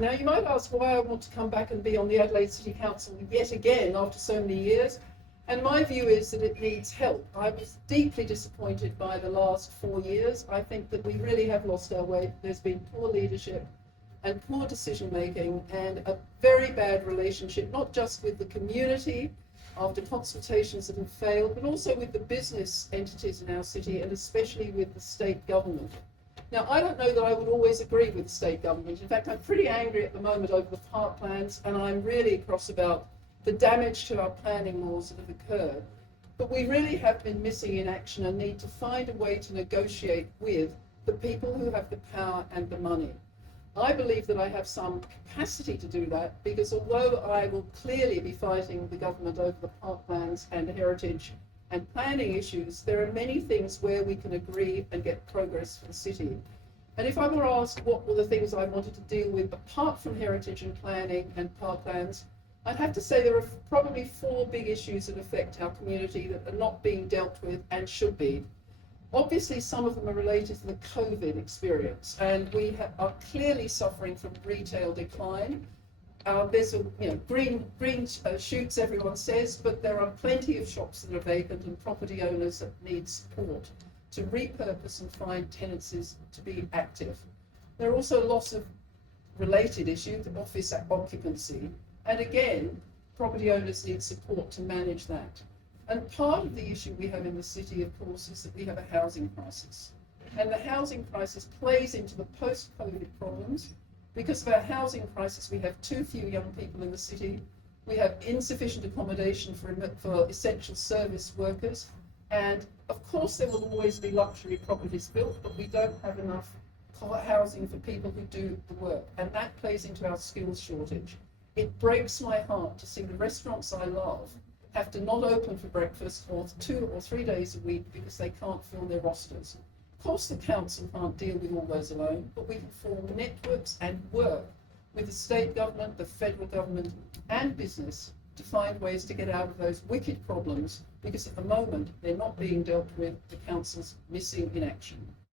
Now you might ask why I want to come back and be on the Adelaide City Council yet again after so many years. And my view is that it needs help. I was deeply disappointed by the last 4 years. I think that we really have lost our way. There's been poor leadership and poor decision making and a very bad relationship, not just with the community after consultations that have failed, but also with the business entities in our city and especially with the state government. Now, I don't know that I would always agree with the state government. In fact, I'm pretty angry at the moment over the park plans, and I'm really cross about the damage to our planning laws that have occurred. But we really have been missing in action and need to find a way to negotiate with the people who have the power and the money. I believe that I have some capacity to do that because although I will clearly be fighting the government over the park plans and heritage and planning issues, there are many things where we can agree and get progress for the city. And if I were asked what were the things I wanted to deal with apart from heritage and planning and park plans, I'd have to say there are probably 4 big issues that affect our community that are not being dealt with and should be. Obviously, some of them are related to the COVID experience, and we are clearly suffering from retail decline. There's green shoots, everyone says, but there are plenty of shops that are vacant and property owners that need support to repurpose and find tenancies to be active. There are also lots of related issues, office occupancy, and again, property owners need support to manage that. And part of the issue we have in the city, of course, is that we have a housing crisis. And the housing crisis plays into the post-COVID problems. Because of our housing crisis, we have too few young people in the city. We have insufficient accommodation for essential service workers. And of course, there will always be luxury properties built, but we don't have enough housing for people who do the work. And that plays into our skills shortage. It breaks my heart to see the restaurants I love have to not open for breakfast for 2 or 3 days a week because they can't fill their rosters. Of course, the council can't deal with all those alone, but we can form networks and work with the state government, the federal government, and business to find ways to get out of those wicked problems, because at the moment they're not being dealt with, the council's missing in action.